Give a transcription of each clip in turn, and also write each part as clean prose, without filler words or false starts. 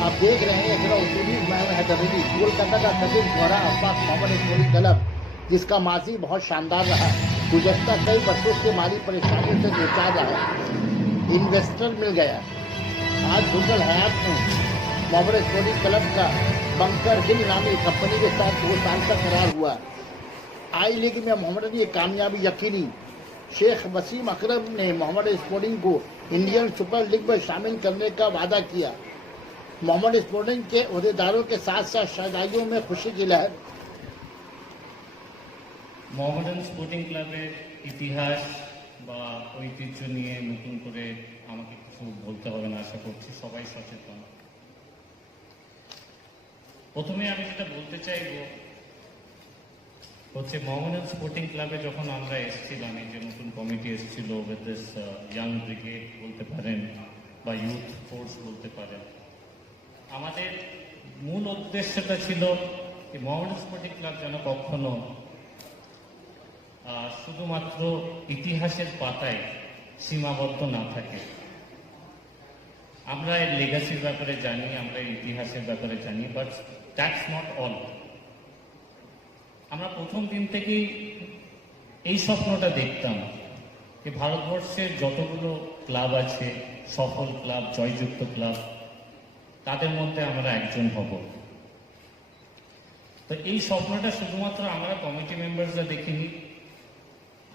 आप देख रहे हैं इतना उसूली हैदरली कोलकाता का कदीम द्वारा अब्बास मोहम्मद स्पोर्टिंग क्लब जिसका माजी बहुत शानदार रहा, गुजश्ता कई बरसों से माली परेशानियों से दो चार रहा, इन्वेस्टर मिल गया। आज गुजर हयात में मोहम्मद स्पोर्टिंग क्लब का बंकर हिल नामी कंपनी के साथ 2 साल का करार हुआ। आई लीग में मोहम्मद की कामयाबी यकीनी। शेख वसीम अकरम ने मोहम्मद स्पोर्टिंग को इंडियन सुपर लीग में शामिल करने का वादा किया। मोहम्मद स्पोर्टिंग के अहदेदारों के साथ साथ शादाइयों में खुशी की लहर। মোহামেডান স্পোর্টিং ক্লাবের ইতিহাস বা ঐতিহ্য নিয়ে নতুন করে আমাকে কিছু বলতে হবে না, আশা করছি সবাই সচেতন। প্রথমে আমি যেটা বলতে চাইব হচ্ছে মোহামেডান স্পোর্টিং ক্লাবে যখন আমরা এসেছিলাম, এই যে নতুন কমিটি এসেছিল উইথ দিস ইয়াং ব্রিগেড বলতে পারেন বা ইউথ ফোর্স বলতে পারেন, আমাদের মূল উদ্দেশ্যটা ছিল যে মোহামেডান স্পোর্টিং ক্লাব যেন কখনো শুধুমাত্র ইতিহাসের পাতায় সীমাবদ্ধ না থাকে। আমরা এর লেগাসির ব্যাপারে জানি, আমরা এর ইতিহাসের ব্যাপারে জানি, বাট দ্যাটস নট অল। আমরা প্রথম দিন থেকেই এই স্বপ্নটা দেখতাম যে ভারতবর্ষের যতগুলো ক্লাব আছে, সফল ক্লাব, জয়যুক্ত ক্লাব, তাদের মধ্যে আমরা একজন হব। তো এই স্বপ্নটা শুধুমাত্র আমরা কমিটি মেম্বারসরা দেখিনি,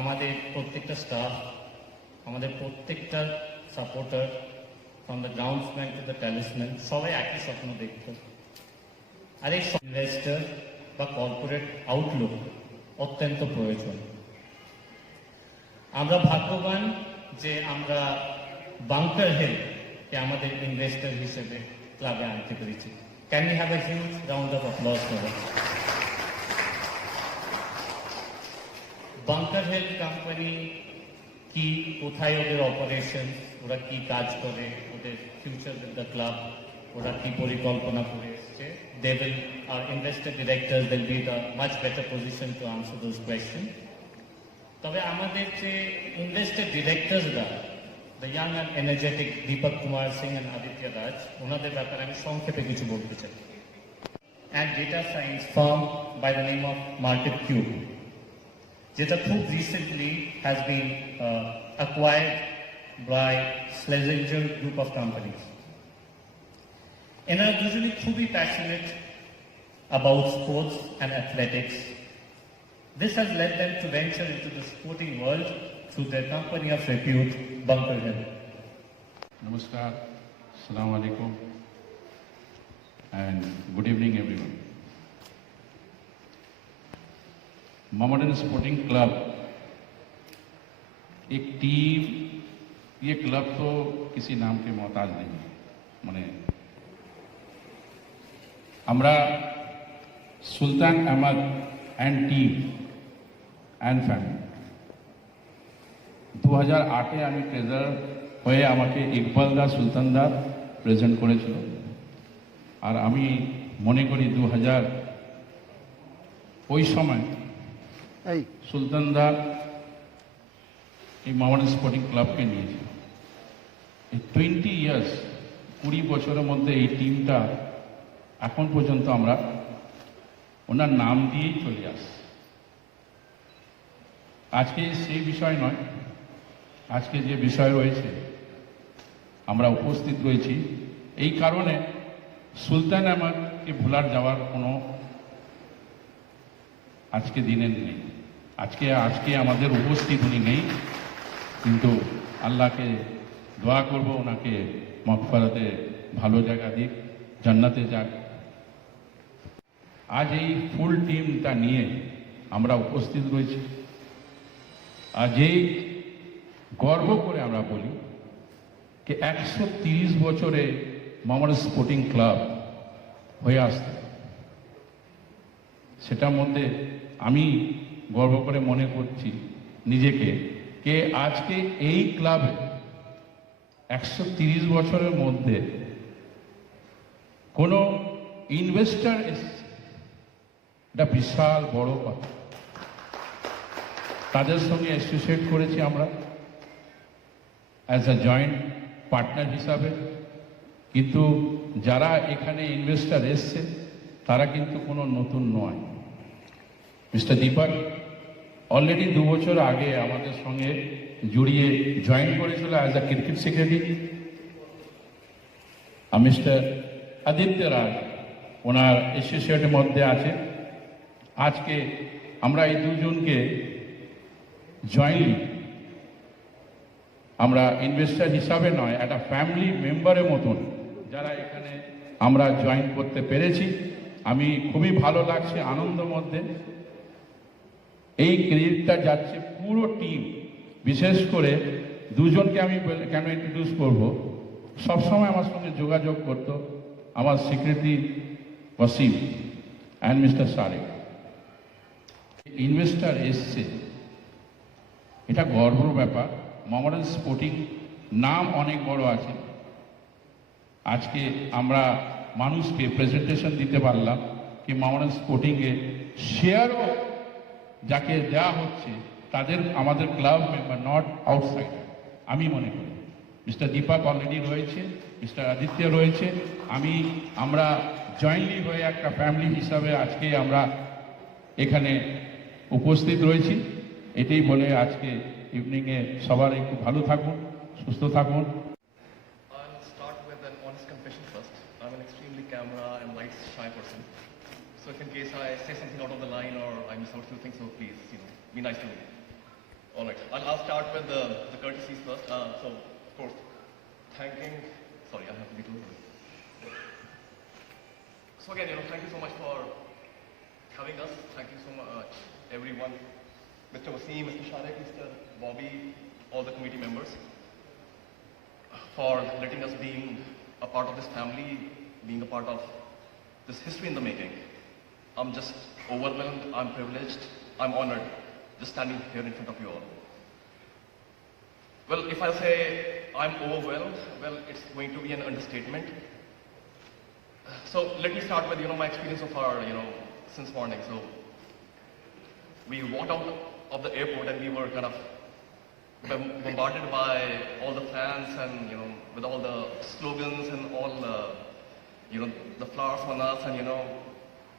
আমাদের প্রত্যেকটা স্টাফ, আমাদের প্রত্যেকটা supporter from the groundsman to the ট্যালিসম্যান সবাই একই স্বপ্ন দেখত। আর এই ইনভেস্টর বা কর্পোরেট আউটলুক অত্যন্ত প্রয়োজন। আমরা ভাগ্যবান যে আমরা বাংকার হিলকে আমাদের ইনভেস্টর হিসেবে ক্লাবে আনতে পেরেছি। Can you have a huge round of applause for us? Bunker hill company কি, কোথায় ওদের অপারেশন, ওরা কি কাজ করে, ওদের ফিউচার উইথ দ্য ক্লাব, ওরা কি পরিকল্পনা করে এসছে, they will, our investor directors will be the much better position to answer those questions. তবে আমাদের যে ইনভেস্টর ডিরেক্টরসরা, the young and energetic Deepak Kumar Singh and Aditya Raj, ওনাদের ব্যাপারে আমি সংক্ষেপে কিছু বলতে চাই। And data science firm by the name of market cube, যেটা খুব recently has been acquired by Slazenger group of companies. এনারা দুজনই খুবই passionate about sports and athletics. This has led them to venture into the sporting world through their company of repute, Bunker Hill. Namaskar, Assalamu alaikum, and good evening everyone. Mohammedan sporting club एक टीम, ये club तो किसी नाम के मोहताज नहीं है। माने আমরা Sultan Ahmed and team and family 2008-এ আমি ট্রেজারার হয়ে আমাকে ইকবাল দা, সুলতান দা প্রেজেন্ট করেছিল। আর আমি মনে করি 2000 ওই সময় সুলতান দা এই মোহামেডান স্পোর্টিং ক্লাবকে নিয়েছিল। এই 20 ইয়ার্স, 20 বছরের মধ্যে এই টিমটা এখন পর্যন্ত আমরা ওনার নাম দিয়েই চলে আসছি। আজকে সেই বিষয় নয়, আজকে যে বিষয় রয়েছে আমরা উপস্থিত রয়েছি এই কারণে সুলতান আহমদকে ভোলার যাওয়ার কোনো আজকে দিনের নেই। আজকে আমাদের উপস্থিত উনি নেই, কিন্তু আল্লাহকে দোয়া করব ওনাকে মাগফিরাতে ভালো জায়গা দিক, জান্নাতে যাক। আজ এই ফুল টিমটা নিয়ে আমরা উপস্থিত রয়েছি। আজ এই গর্ব করে আমরা বলি যে 130 বছরে মোহামেডান স্পোর্টিং ক্লাব হয়ে আসছে। সেটার মধ্যে আমি গর্ব করে মনে করছি নিজেকে যে আজকে এই ক্লাবে 130 বছরের মধ্যে কোনো ইনভেস্টর এসছে, এটা বিশাল বড় কথা। তাদের সঙ্গে অ্যাসোসিয়েট করেছি আমরা অ্যাজ আ জয়েন্ট পার্টনার হিসাবে। কিন্তু যারা এখানে ইনভেস্টার এসছে তারা কিন্তু কোনো নতুন নয়। মিস্টার দীপক অলরেডি 2 বছর আগে আমাদের সঙ্গে জড়িয়ে জয়েন করেছিল অ্যাজ আ ক্রিকেট সেক্রেটারি। আর মিস্টার আদিত্য রাজ ওনার অ্যাসোসিয়েটের মধ্যে আছে। আজকে আমরা এই দুজনকে জয়েন্টলি আমরা ইনভেস্টার হিসাবে নয়, একটা ফ্যামিলি মেম্বারের মতন যারা এখানে আমরা জয়েন করতে পেরেছি। আমি খুবই ভালো লাগছে, আনন্দের মধ্যে। এই ক্রেডিটটা যাচ্ছে পুরো টিম, বিশেষ করে দুজনকে আমি কেন ইন্ট্রোডিউস করব, সবসময় আমার সঙ্গে যোগাযোগ করতো আমার secretary Wasim and mister Sarik. Investor এসছে, এটা গর্বের ব্যাপার। মোহামেডান স্পোর্টিং নাম অনেক বড় আছে। আজকে আমরা মানুষকে প্রেজেন্টেশন দিতে পারলাম কি মোহামেডান স্পোর্টিংয়ে শেয়ারও যাকে দেওয়া হচ্ছে তাদের আমাদের ক্লাব মেম্বার, নট আউটসাইড। আমি মনে করি মিস্টার দীপক অলরেডি রয়েছে, মিস্টার আদিত্য রয়েছে, আমরা জয়েন্টলি হয়ে একটা ফ্যামিলি হিসাবে আজকে আমরা এখানে উপস্থিত রয়েছি। এটাই বলে আজকে ইভিনিংয়ে সবার একটু ভালো থাকুন, সুস্থ থাকুন। I'll start with an honest confession first. I'm an extremely camera and lights shy person. So if in case I say something out of the line or I miss out a few things, so please, be nice to me. All right. I'll start with the courtesies first. So of course, sorry, I have to be closer. So again, thank you so much for having us. Thank you so much, everyone. Mr. Wasim, Mr. Sharek, Mr. Bobby, all the committee members, for letting us being a part of this family, being a part of this history in the making. I'm just overwhelmed, I'm privileged, I'm honored, just standing here in front of you all. Well, if I say I'm overwhelmed, well, it's going to be an understatement. So let me start with, my experience so far, since morning. So we walked out of the airport and we were kind of bombarded by all the fans and, with all the slogans and all the flowers on us. And,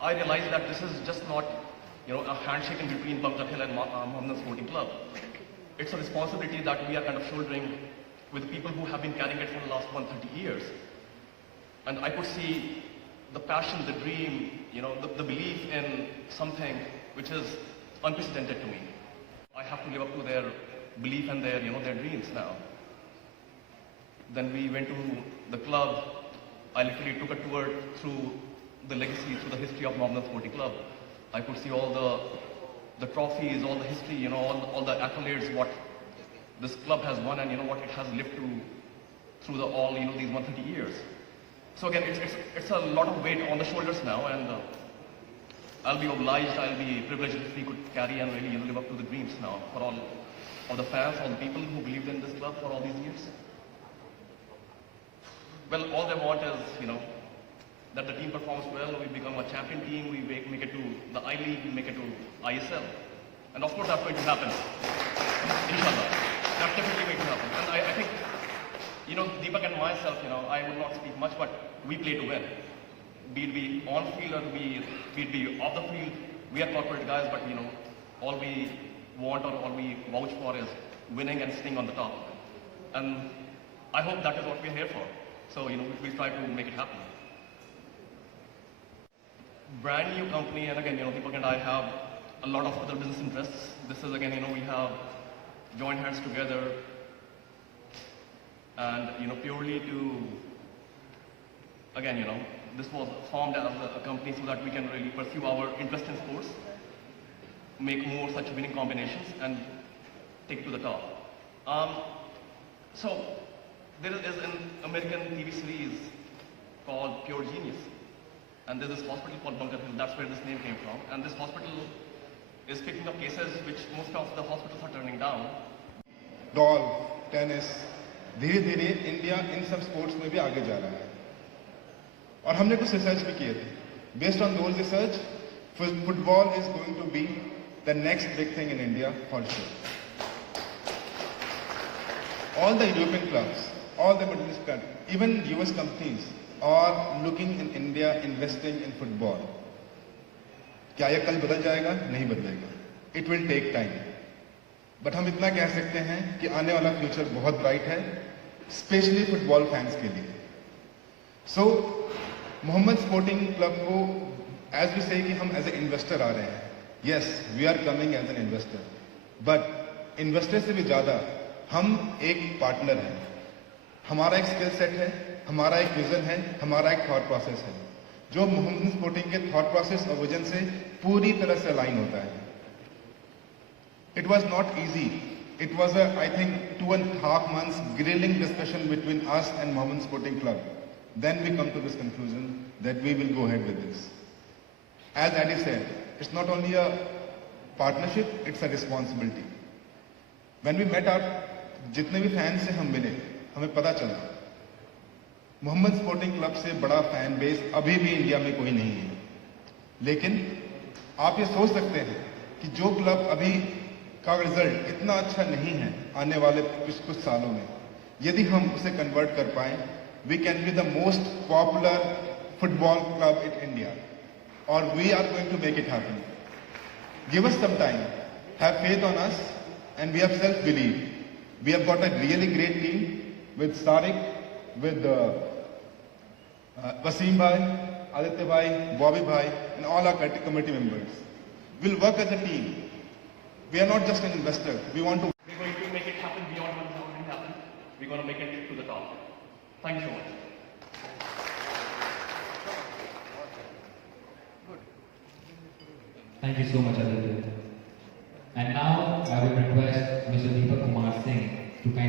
I realized that this is just not, a handshake in between Bunker Hill and Mohammedan Sporting Club. It's a responsibility that we are kind of shouldering with people who have been carrying it for the last 130 years. And I could see the passion, the dream, the belief in something which is unprecedented to me. I have to live up to their belief and their dreams now. Then we went to the club. I literally took a tour through the legacy, through the history of Mohammedan Sporting Club. I could see all the trophies, all the history, all the accolades, what this club has won and what it has lived to through these 130 years. So again, it's a lot of weight on the shoulders now, and I'll be obliged, I'll be privileged if we could carry and really live up to the dreams now for all of the fans, all the people who believed in this club for all these years. Well, all they want is, that the team performs well, we become a champion team, we make it to the I-League, we make it to ISL. And of course that's going to happen. Inshallah. That's definitely going to happen. And I think, Deepak and myself, I would not speak much, but we play to win. Be it be on field or be it be off the field, we are corporate guys, but all we want or all we vouch for is winning and staying on the top. And I hope that is what we're here for. So, we try to make it happen. Brand new company, and again, Deepak and I have a lot of other business interests. This is again, we have joined hands together and, purely to, again, this was formed as a company so that we can really pursue our interest in sports, make more such winning combinations and take to the top. So there is an American TV series called Pure Genius, and there's this hospital called Bunker Hill. That's where this name came from. And this hospital is picking up cases which most of the hospitals are turning down. golf, tennis, धीरे धीरे India in सब sports में भी आगे जा रहा है। और हमने कुछ रिसर्च भी किए थे। Based on those research, football is going to be the next big thing in India for sure. All the European clubs, all the Middle East countries, even US companies are looking in India, investing in football. क्या ये कल बदल जाएगा? नहीं बदलेगा. It will take time. But हम इतना कह सकते हैं कि आने वाला फ्यूचर बहुत ब्राइट है, स्पेशली फुटबॉल फैंस के लिए. सो मोहम्मद स्पोर्टिंग क्लब को एज वी से कि हम एज ए इन्वेस्टर आ रहे हैं. Yes, we are coming as an investor, but investor से भी ज्यादा हम एक पार्टनर हैं. हमारा एक स्किल सेट है, हमारा एक विजन है, हमारा एक थॉट प्रोसेस है जो मोहम्मद स्पोर्टिंग के थॉट प्रोसेस और विजन से पूरी तरह से अलाइन होता है. It was not easy. It was a, I think, 2.5 months grilling discussion between us and Mohammed Sporting Club. Then we come to this conclusion that we will go ahead with this. As Adi said, it's not only a partnership, it's a responsibility. When we met our जितने भी fan से हम मिले, हमें पता चला Mohammad sporting club से बड़ा फैन बेस अभी भी इंडिया में कोई नहीं है. लेकिन आप ये सोच सकते हैं कि जो क्लब अभी का रिजल्ट इतना अच्छा नहीं है आने वाले कुछ सालों में, यदि हम उसे कन्वर्ट कर पाए, we can be the most popular football club in India, और we are going to make it happen. Give us some time, have faith on us, and we have self believe. We have got a really great team with Sarik, with Wasim bhai, Aditya bhai, Bobby bhai, and all our committee members. Will work as a team. We are not just an investor. We want to. We're going to make it happen beyond what has already happened. We're going to make it to the top. Thank you so much. Thank you so much, Aditya. And now I would request Mr. Deepak Kumar Singh to kind